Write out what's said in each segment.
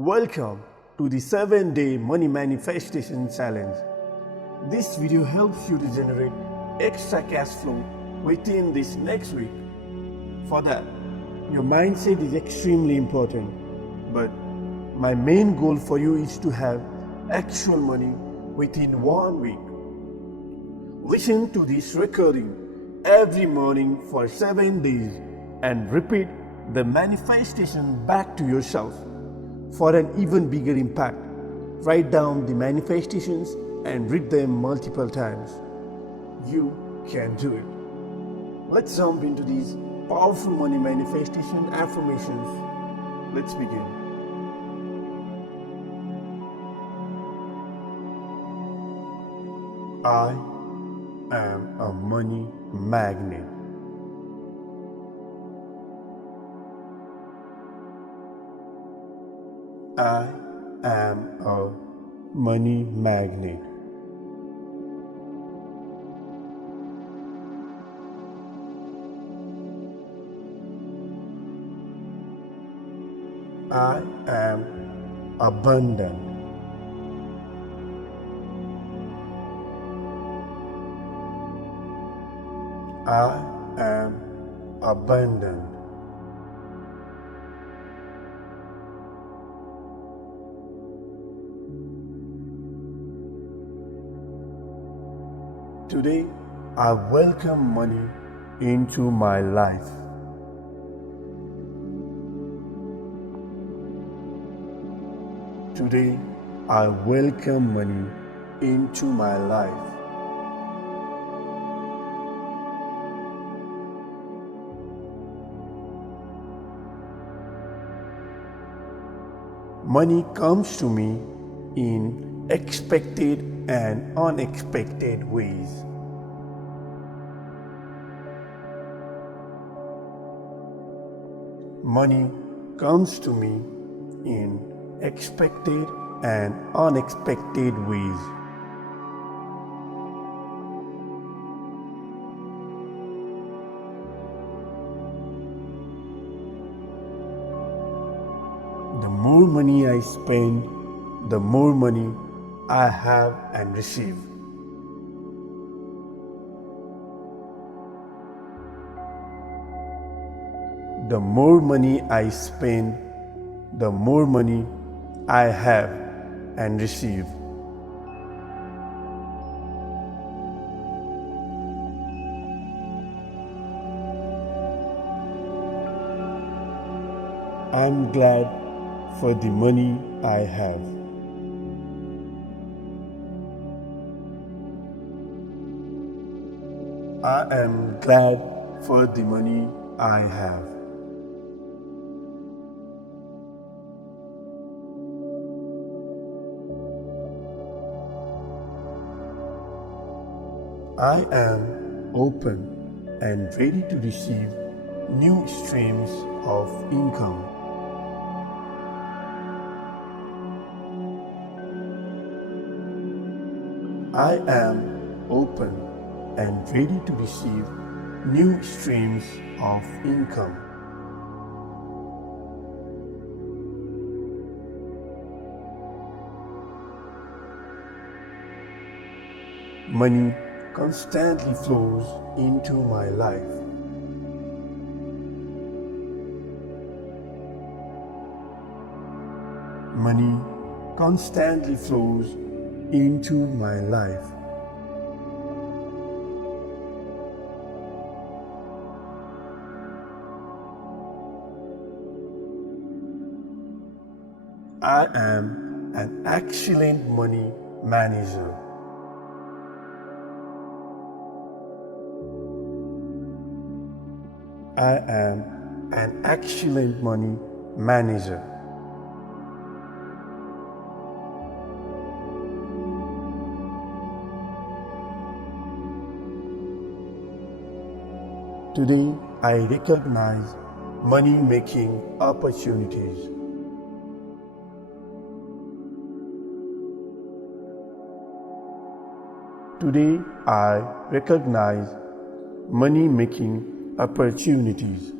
Welcome to the 7-day Money Manifestation Challenge. This video helps you to generate extra cash flow within this next week. For that, your mindset is extremely important. But my main goal for you is to have actual money within 1 week. Listen to this recording every morning for 7 days and repeat the manifestation back to yourself. For an even bigger impact, write down the manifestations and read them multiple times. You can do it. Let's jump into these powerful money manifestation affirmations. Let's begin. I am a money magnet. I am a money magnet. I am abundant. I am abundant. Today, I welcome money into my life. Today, I welcome money into my life. Money comes to me in expected and unexpected ways. Money comes to me in expected and unexpected ways. The more money I spend, the more money I have and receive. The more money I spend, the more money I have and receive. I'm glad for the money I have. I am glad for the money I have. I am open and ready to receive new streams of income. I am open and ready to receive new streams of income. Money constantly flows into my life. Money constantly flows into my life. I am an excellent money manager. I am an excellent money manager. Today, I recognize money-making opportunities. Today, I recognize money-making opportunities.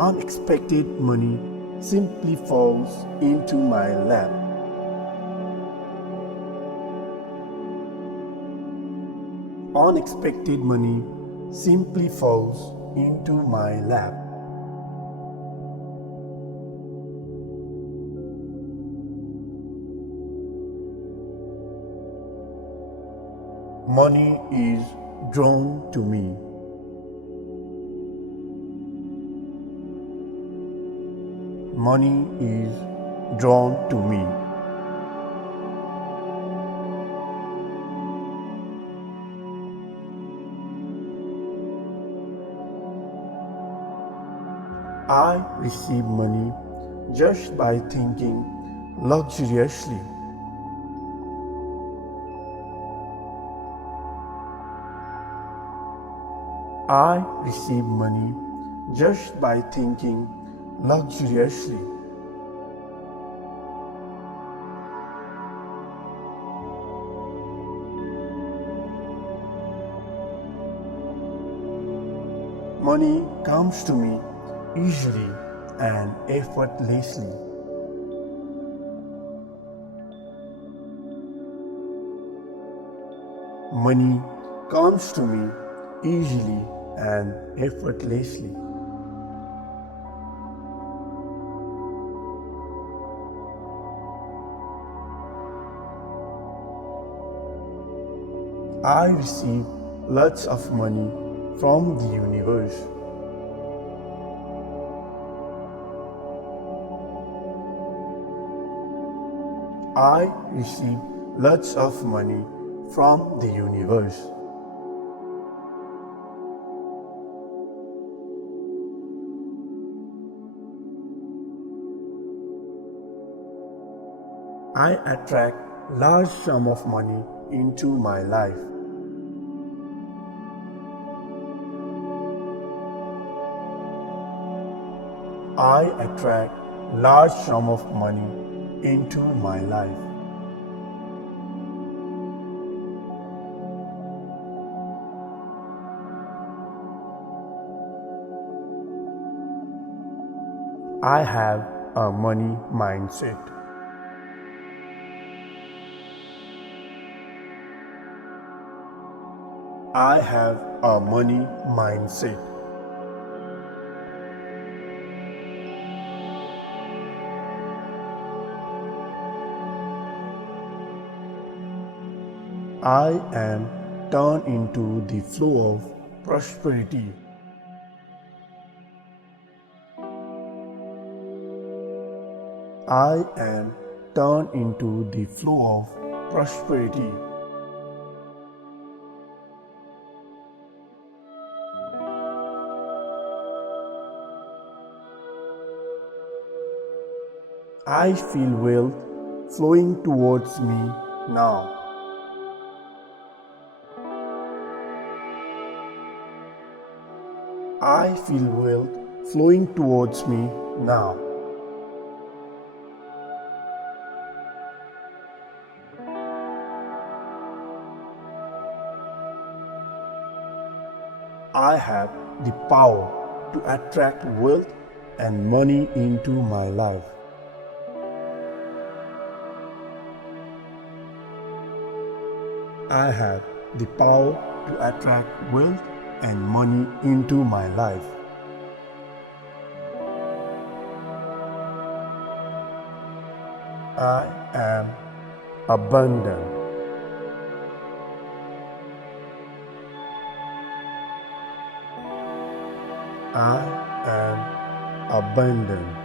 Unexpected money simply falls into my lap. Unexpected money simply falls into my lap. Money is drawn to me. Money is drawn to me. I receive money just by thinking luxuriously. I receive money just by thinking luxuriously. Money comes to me easily and effortlessly. Money comes to me easily and effortlessly. I receive lots of money from the universe. I receive lots of money from the universe. I attract large sum of money into my life. I attract large sum of money into my life. I have a money mindset. I have a money mindset. I am turned into the flow of prosperity. I am turned into the flow of prosperity. I feel wealth flowing towards me now. I feel wealth flowing towards me now. I have the power to attract wealth and money into my life. I have the power to attract wealth and money into my life. I am abundant. I am abundant.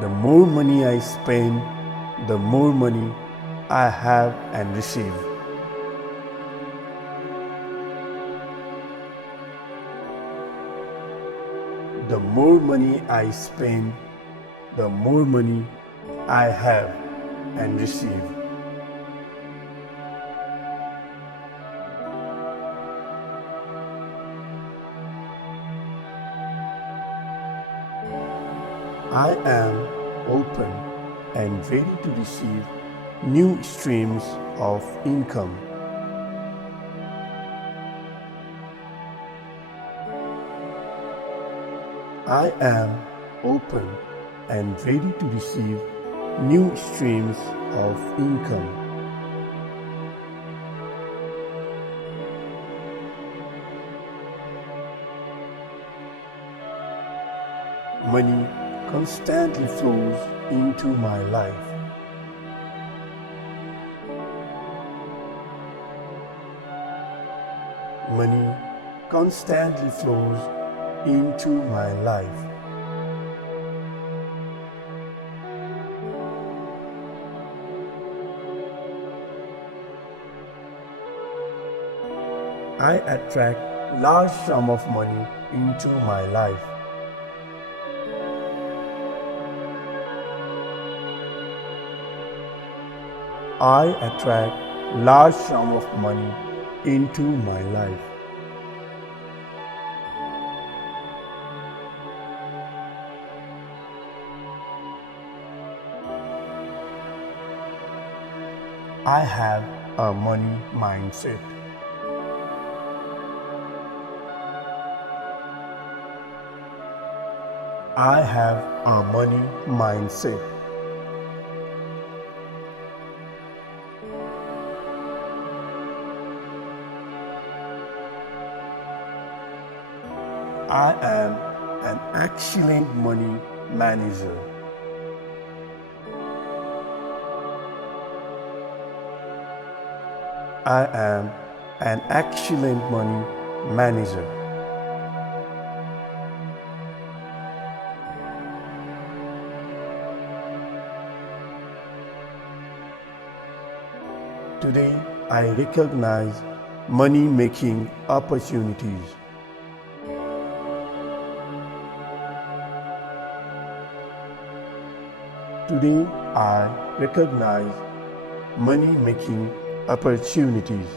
The more money I spend, the more money I have and receive. The more money I spend, the more money I have and receive. I am open and ready to receive new streams of income. I am open and ready to receive new streams of income. Money constantly flows into my life. Money constantly flows into my life. I attract large sum of money into my life. I attract large sum of money into my life. I have a money mindset. I have a money mindset. I am an excellent money manager. I am an excellent money manager. Today, I recognize money-making opportunities. Today, I recognize money-making opportunities.